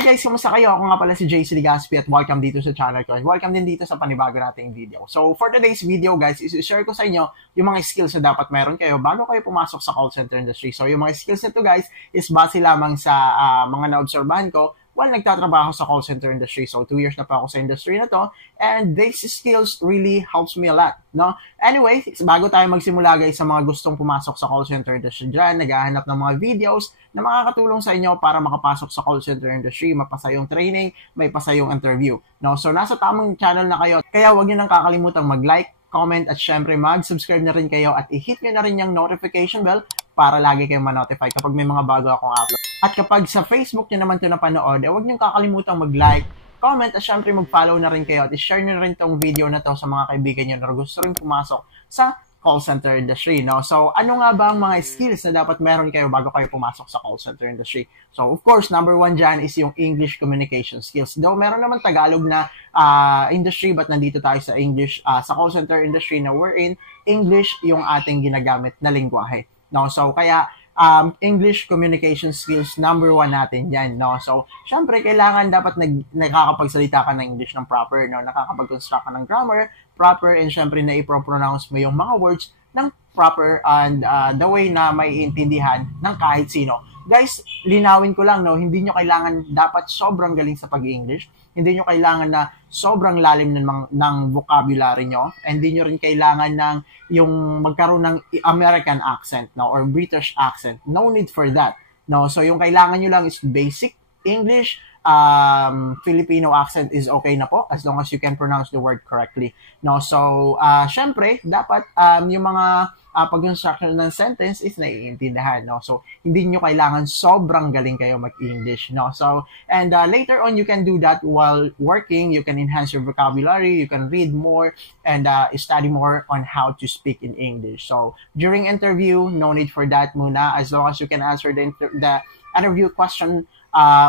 Hi guys, kumusta kayo? Ako nga pala si JC Ligaspi at welcome dito sa channel ko. And welcome din dito sa panibago nating video. So for today's video guys, is-share ko sa inyo yung mga skills na dapat meron kayo bago kayo pumasok sa call center industry. So yung mga skills na to guys is base lamang sa mga naobserbahan ko while nagtatrabaho sa call center industry. So 2 years na pa ako sa industry na to and these skills really helps me a lot, no? Anyway, bago tayo magsimula guys sa mga gustong pumasok sa call center industry dyan, naghahanap ng mga videos na makakatulong sa inyo para makapasok sa call center industry, mapasa yung training, may pasa yung interview, no? So nasa tamang channel na kayo, kaya huwag nyo nang kakalimutang mag-like, comment at syempre mag-subscribe na rin kayo at i-hit nyo na rin yung notification bell para lagi kayong ma-notify kapag may mga bago akong upload. At kapag sa Facebook nyo naman ito napanood, huwag nyo kakalimutang mag-like, comment at syempre mag-follow na rin kayo at i-share nyo na rin tong video na to sa mga kaibigan nyo na gusto rin pumasok sa call center industry, no? So, ano nga ba ang mga skills na dapat meron kayo bago kayo pumasok sa call center industry? So, of course, number 1 dyan is yung English communication skills. Though, meron naman Tagalog na industry, but nandito tayo sa English, sa call center industry na we're in, English yung ating ginagamit na lingwahe, no? So, kaya, English communication skills, number 1 natin yan, no? So, syempre, kailangan dapat nakakapagsalita ka ng English ng proper, no? Nakakapag-construct ka ng grammar, proper, and syempre, na-i-pronounce mo yung mga words ng proper and the way na maiintindihan ng kahit sino. Guys, linawin ko lang, no? Hindi nyo kailangan dapat sobrang galing sa pag-English. Hindi nyo kailangan na sobrang lalim ng vocabulary nyo. And hindi nyo rin kailangan ng yung magkaroon ng American accent, no? Or British accent. No need for that, no? So, yung kailangan nyo lang is basic English. Filipino accent is okay na po as long as you can pronounce the word correctly, no? So, syempre, dapat yung mga pag-construction ng sentence is naiintindihan, no? So, hindi nyo kailangan sobrang galing kayo mag-English, no? So, and later on, you can do that while working. You can enhance your vocabulary, you can read more, and study more on how to speak in English. So, during interview, no need for that muna. As long as you can answer the interview question,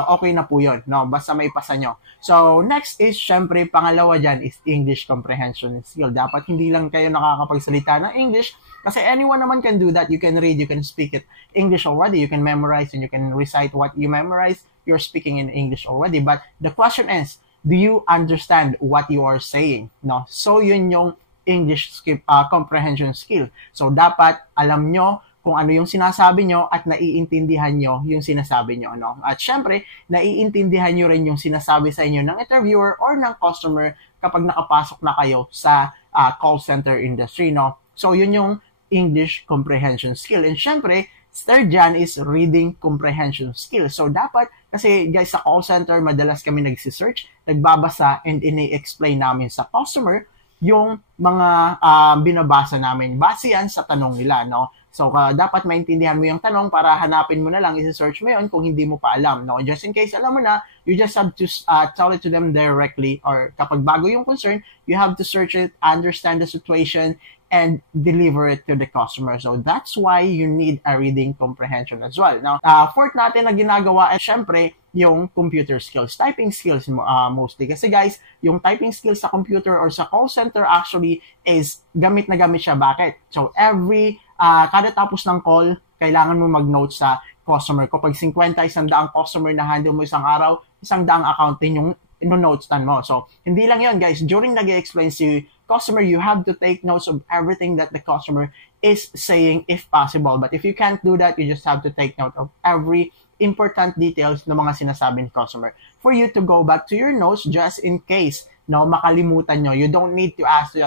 okay na po yun, no? Basta may pasa nyo. So, next is, syempre, pangalawa dyan is English comprehension skill. Dapat hindi lang kayo nakakapagsalita ng English kasi anyone naman can do that. You can read, you can speak it English already, you can memorize, and you can recite what you memorize. You're speaking in English already. But the question is, do you understand what you are saying, no? So, yun yung English comprehension skill. So, dapat alam nyo kung ano yung sinasabi nyo at naiintindihan nyo yung sinasabi nyo, no? At syempre, naiintindihan nyo rin yung sinasabi sa inyo ng interviewer or ng customer kapag nakapasok na kayo sa call center industry, no? So, yun yung English comprehension skill. And syempre, third dyan is reading comprehension skill. So, dapat, kasi guys, sa call center, madalas kami nagsisearch, nagbabasa, and ini-explain namin sa customer yung mga binabasa namin. Base yan sa tanong nila, no? So, dapat maintindihan mo yung tanong para hanapin mo na lang, isi-search mo yun kung hindi mo pa alam, no? Just in case alam mo na, you just have to tell it to them directly, or kapag bago yung concern, you have to search it, understand the situation, and deliver it to the customer. So, that's why you need a reading comprehension as well. Now, fourth natin na ginagawa, syempre, yung computer skills, typing skills mostly. Kasi guys, yung typing skills sa computer or sa call center actually is gamit na gamit siya. Bakit? So, kada tapos ng call, kailangan mo mag-note sa customer. Kapag 50, 100 customer na handle mo isang araw, 100 account din yung ino-notes tan mo. So, hindi lang yun, guys. During nag-explain si customer, you have to take notes of everything that the customer is saying if possible. But if you can't do that, you just have to take note of every important details ng mga sinasabi ng customer for you to go back to your notes just in case, no, makalimutan nyo. You don't need to ask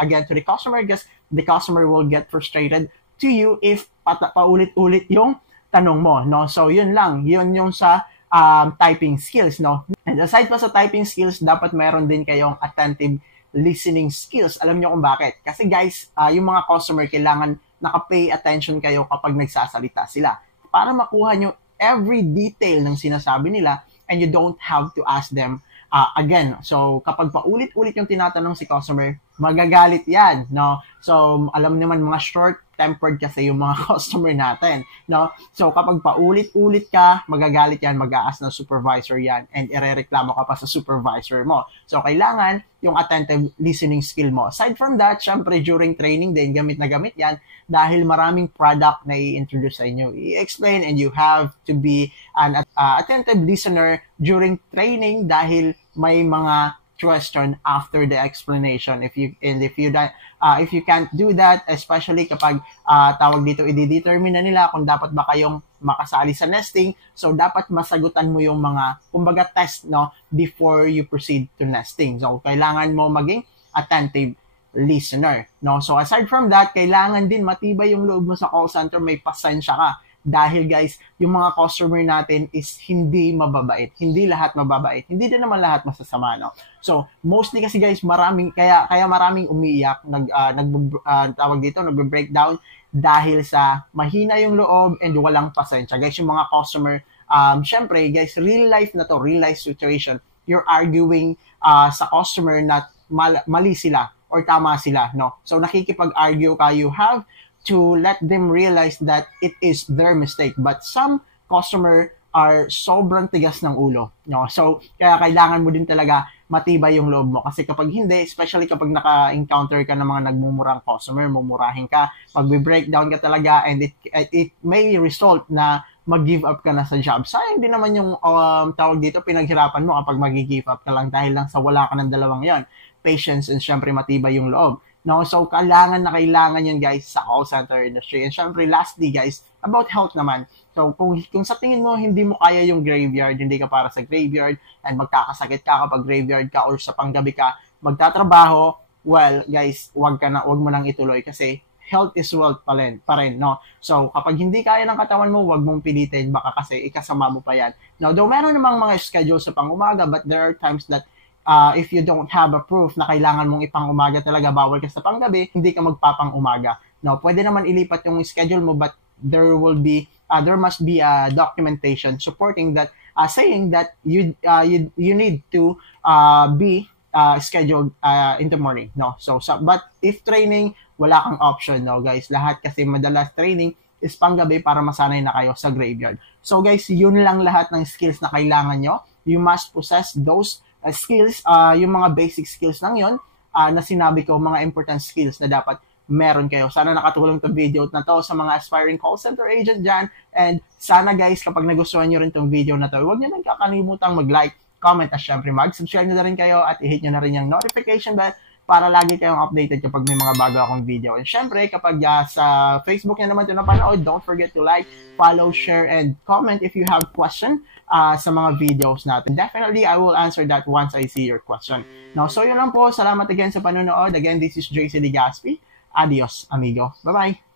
again to the customer because the customer will get frustrated to you if paulit-ulit yung tanong mo, no? So, yun lang. Yun yung sa typing skills, no? And aside pa sa typing skills, dapat meron din kayong attentive listening skills. Alam nyo kung bakit? Kasi guys, yung mga customer, kailangan naka-pay attention kayo kapag nagsasalita sila para makuha nyo every detail ng sinasabi nila and you don't have to ask them again. So, kapag paulit-ulit yung tinatanong si customer, magagalit yan, no? So, alam naman mga short short-tempered kasi yung mga customer natin, no? So, kapag paulit-ulit ka, magagalit yan, mag-aas ng supervisor yan, and irereklamo ka pa sa supervisor mo. So, kailangan yung attentive listening skill mo. Aside from that, syempre, during training din, gamit na gamit yan, dahil maraming product na i-introduce sa inyo, i-explain, and you have to be an attentive listener during training dahil may mga question after the explanation. If you can't do that, especially kapag tawag dito, i-determine na nila kung dapat ba kayong makasali sa nesting, so dapat masagutan mo yung mga kumbaga test, no, before you proceed to nesting. So kailangan mo maging attentive listener, no? So aside from that, kailangan din matibay yung loob mo sa call center, may pasensya ka. Dahil guys, yung mga customer natin is hindi mababait. Hindi lahat mababait. Hindi din naman lahat masasama, no? So, mostly kasi guys, kaya maraming umiiyak, tawag dito, nagbe-breakdown dahil sa mahina yung loob and walang pasensya. Guys, yung mga customer, syempre guys, real life na to, real life situation. You're arguing sa customer na mali sila or tama sila, no? So, nakikipag-argue ka, you have to let them realize that it is their mistake. But some customer are sobrang tigas ng ulo, no? So, kaya kailangan mo din talaga matibay yung loob mo. Kasi kapag hindi, especially kapag naka-encounter ka ng mga nagmumurang customer, mumurahin ka, pag-breakdown ka talaga, and it may result na mag-give up ka na sa job. Sayang din naman yung tawag dito, pinaghirapan mo kapag mag-give up ka lang dahil lang sa wala ka ng dalawang yon. Patience and syempre matibay yung loob. No, so kailangan yun guys sa call center industry. And syempre lastly guys, about health naman. So kung sa tingin mo hindi mo kaya yung graveyard, hindi ka para sa graveyard and magkakasakit ka kapag graveyard ka or sa panggabi ka magtatrabaho, well guys, wag mo nang ituloy kasi health is wealth pa rin, no? So kapag hindi kaya ng katawan mo, wag mong pilitin, baka kasi ikasama mo pa yan. Now, though meron namang mga schedule sa pang-umaga, but there are times that if you don't have a proof na kailangan mong ipang-umaga talaga, bawal ka sa panggabi, hindi ka magpapang-umaga. No, pwede naman ilipat yung schedule mo, but there must be a documentation supporting that, saying that you need to be scheduled in the morning. No, but if training, wala kang option, no guys. Lahat kasi madalas training is panggabi para masanay na kayo sa graveyard. So guys, yun lang lahat ng skills na kailangan nyo. You must possess those skills, yung mga basic skills lang yun, na sinabi ko, mga important skills na dapat meron kayo. Sana nakatulong itong video na to sa mga aspiring call center agent dyan. And sana guys, kapag nagustuhan nyo rin itong video na to, huwag nyo nang kakalimutang mag-like, comment, at syempre mag-subscribe na rin kayo at i-hit nyo na rin yung notification bell para lagi kayong updated kapag may mga bago akong video. And syempre, kapag sa Facebook nyo naman ito napanood, don't forget to like, follow, share, and comment if you have question sa mga videos natin. Definitely, I will answer that once I see your question. Now, so yun lang po. Salamat again sa panonood. Again, this is JC Legaspi. Adios, amigo. Bye-bye.